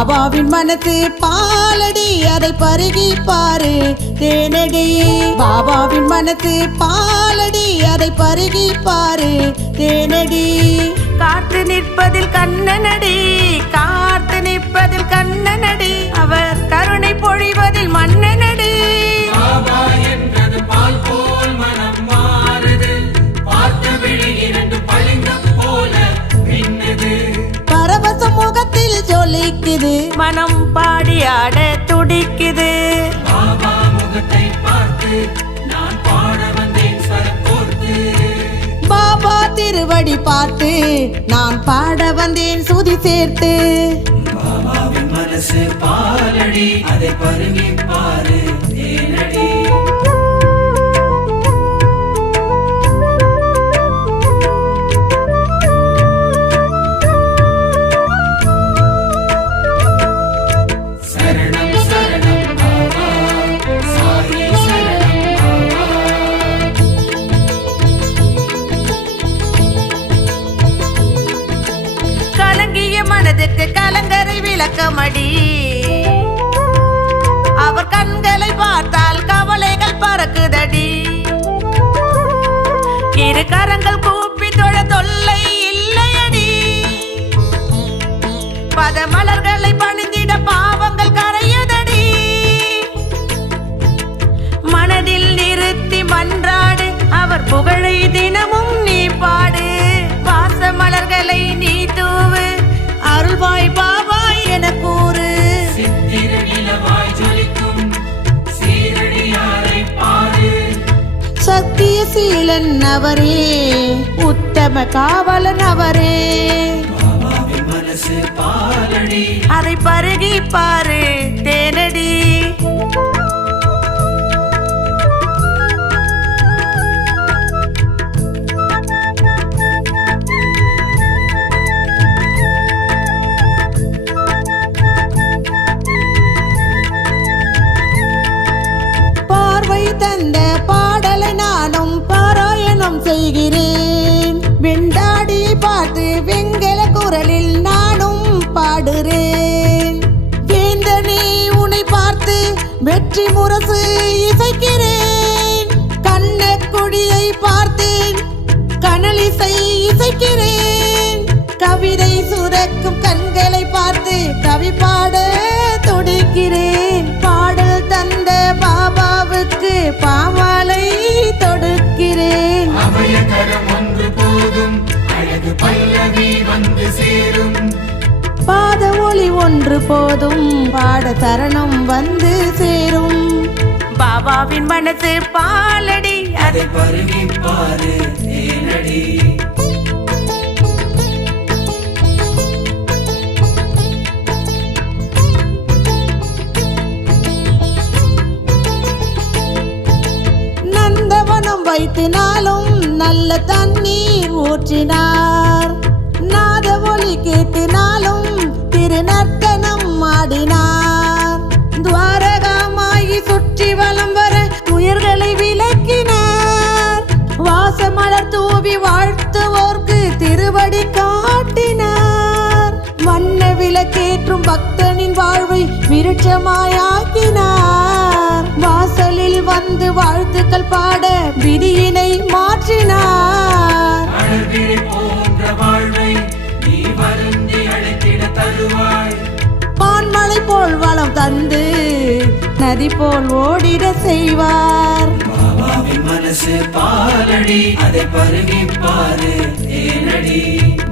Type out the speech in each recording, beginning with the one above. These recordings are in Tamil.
பாபாவின் மனசு பாலடி, அதை பருகி பாரு தேனடி. பாபாவின் மனசு பாலடி, அதை பருகி பாரு தேனடி. காத்து நிற்பதில் கண்ணனடி, காத்து நிற்பதில் கண்ணனடி, அவர் கருணை பொழிவதில் மன்னனடி. பாபா என்றது பால் போல் மனம் மாறுது, பார்த்த விழி இரண்டு பளிங்கம் போல மின்னுது. பரவச முகத்தில் ஜொலிக்குது, மனம் பாடி ஆட துடிக்குது. பாபா முகத்தை பார்த்து நான் பாட வந்தேன் ஸ்வரம் கோர்த்து. பாபா திருவடி பார்த்து நான் பாட வந்தேன் சுதி சேர்த்து. பாபாவின் மனசு பாலடி, அதை பருகி பாரு தேனடி. சரணம் சரணம் பாபா, சாயி சரணம் பாபா. கலங்கிய மனதுக்கு கலங்கரை விளக்கமடி, அவர் கண்களை பார்த்தால் கவலைகள் பறக்குதடி. இரு கரங்கள் கூப்பி தொழ தொல்லை இல்லையடி, பதமலர்களை பணிந்திட பாவங்கள் கரையுதடி. மனதில் நிறுத்தி மன்றாடு, அவர் புகழை தினமும் நீ பாடு. வாச மலர்களை நீ தூவு, அருள்வாய் பாபா என கூறு. சித்திர நிலவாய் ஜொலிக்கும் சீரடியாரை பாரு. சத்தியசீலன் அவரே, உத்தம காவலன் அவரே. பாபாவின் மனசு பாலடி, அதை பருகி பாரு தேனடி. பார்வை தந்த பாடலை நானும் பாராயணம் செய்கிறேன். வெண்டாடி பார்த்து வெங்கல குரலில் நானும் பாடுறேன். வேந்தனே உன்னை பார்த்து வெற்றி முரசு இசைக்கிறேன். கண்ணக்குடியை பார்த்தேன், கனலிசை இசைக்கிறேன். கவிதை சுரக்கும் கண்களை பார்த்து கவி பாட துடிக்கிறேன். பாடல் தந்த பாபாவுக்கு பாமாலை தொடுக்கிறேன். அபயகரம் ஒன்று போதும், அழகு பல்லவி வந்து சேரும். பாத ஒளி ஒன்று போதும், பாட தரணம் வந்து சேரும். பாபாவின் மனசு பாலடி, அதை பருகி பாரு தேனடி. நந்தவனம் வைத்து நாளும் நல்ல தண்ணீர் ஊற்றினார். நாத ஒளி கேட்டு நாளும் திருநர்த்தனம் ஆடினார். துவாரகாமாயி சுற்றி வலம் வர துயர்களை விலக்கினார். வாசமலர் தூவி வாழ்த்துவோர்க்கு திருவடி காட்டினார். வண்ண விளக்கேற்றும் பக்தனின் வாழ்வை விருட்சமாயாக்கினார். வாசலில் வந்து வாழ்த்துக்கள் பாட விதியினை மாற்றினார். அழகிரி போன்ற வாழ்வை நீ வருந்தி அழைத்திட தருவாய். பான்மலை போல் வளம் தந்து நதி போல் ஓடிட செய்வார். பாபாவின் மனசு பாலடி, அதை பருகி பாரு தேனடி.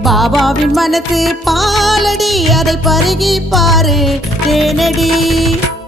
பாபாவின் மனசு பாலடி, அதை பருகி பாரு தேனடி.